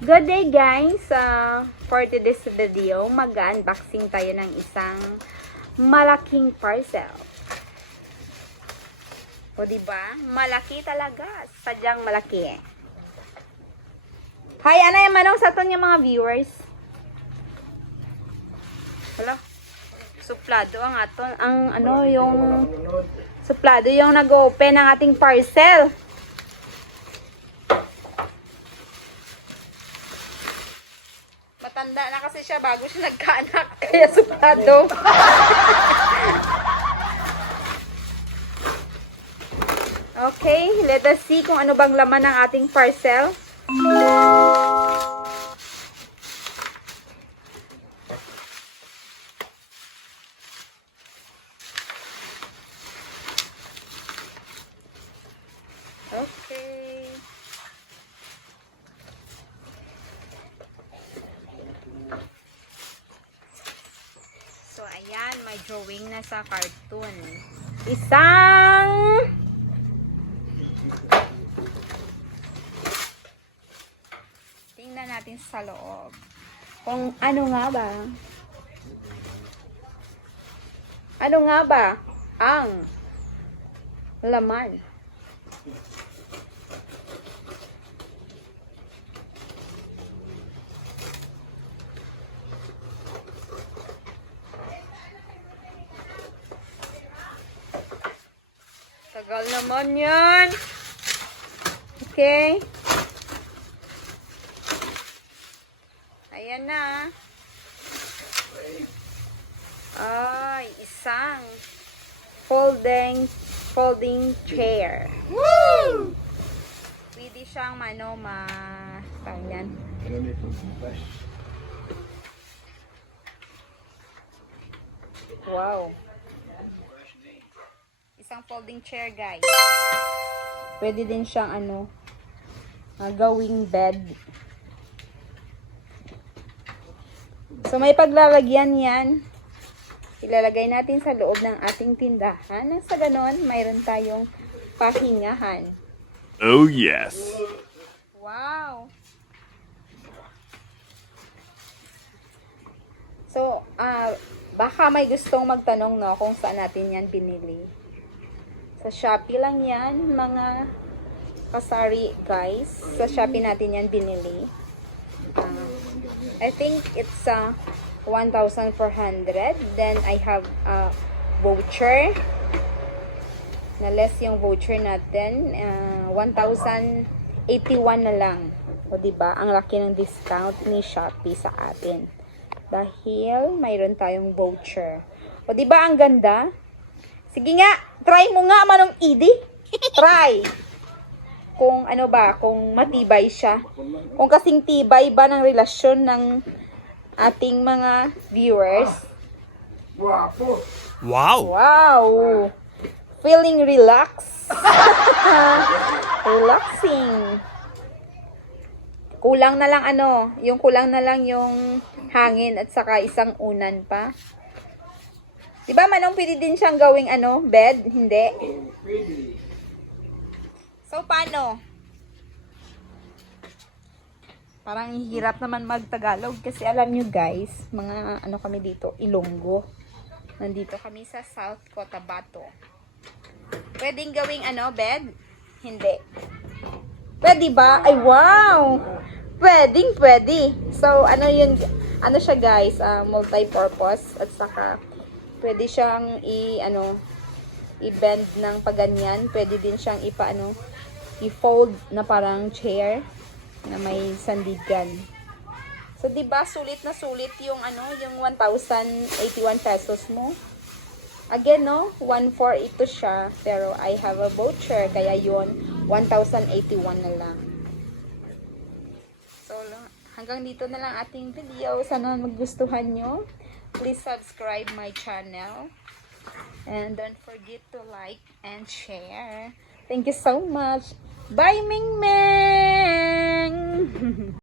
Good day guys! For today's video, mag-unboxing tayo ng isang malaking parcel. O diba? Malaki talaga. Sadyang malaki. Hi, ano yung manong sa aton yung mga viewers? Hala. Suplado ang aton. Suplado yung nag-open ng ating parcel. Matanda na kasi siya bago siya nagkaanak. Kaya suplado. Okay, let us see kung ano bang laman ng ating parcel. Okay. So, ayan, may drawing na sa cartoon. Tingnan natin sa loob. Kung ano nga ba? Ano nga ba ang laman? Tagal naman yan. Okay. Ayan na. Ay, isang folding chair. Woo! Pwede siyang yan. Wow. Isang folding chair, guys. Pwede din siyang gawing bed. So, may paglalagyan yan. Ilalagay natin sa loob ng ating tindahan. Nang sa ganon, mayroon tayong pahingahan. Oh, yes. Wow! So, baka may gustong magtanong kung saan natin yan pinili. Sa Shopee lang yan, mga kasari guys. Sa Shopee natin yan binili. I think it's 1,400. Then I have a voucher. Na less yung voucher natin. 1,081 na lang. O diba? Ang laki ng discount ni Shopee sa atin. Dahil mayroon tayong voucher. O diba ang ganda? Sige nga, try mo nga manong Idi. Try. Kung kung matibay siya. Kung kasing tibay ba ng relasyon ng ating mga viewers. Wow. Wow. Feeling relaxed. Relaxing. Kulang na lang kulang na lang yung hangin at saka isang unan pa. Diba manong pwede din siyang gawing bed? Hindi. So, paano? Parang hirap naman mag-Tagalog kasi alam nyo guys, mga kami dito, Ilonggo. Nandito kami sa South Cotabato. Pwedeng gawing bed? Hindi. Pwede ba? Ay, wow! Pwede. So, siya guys, multi-purpose at saka pwede siyang i-bend ng paganyan. Pwede din siyang i-fold na parang chair na may sandigan. So, diba, sulit na sulit yung yung 1,081 pesos mo. Again, 1,400 ito siya. Pero I have a voucher, kaya yun, 1,081 na lang. So, hanggang dito na lang ating video. Sana magustuhan nyo. Please subscribe my channel. And don't forget to like and share. Thank you so much. Bye, Ming Meng!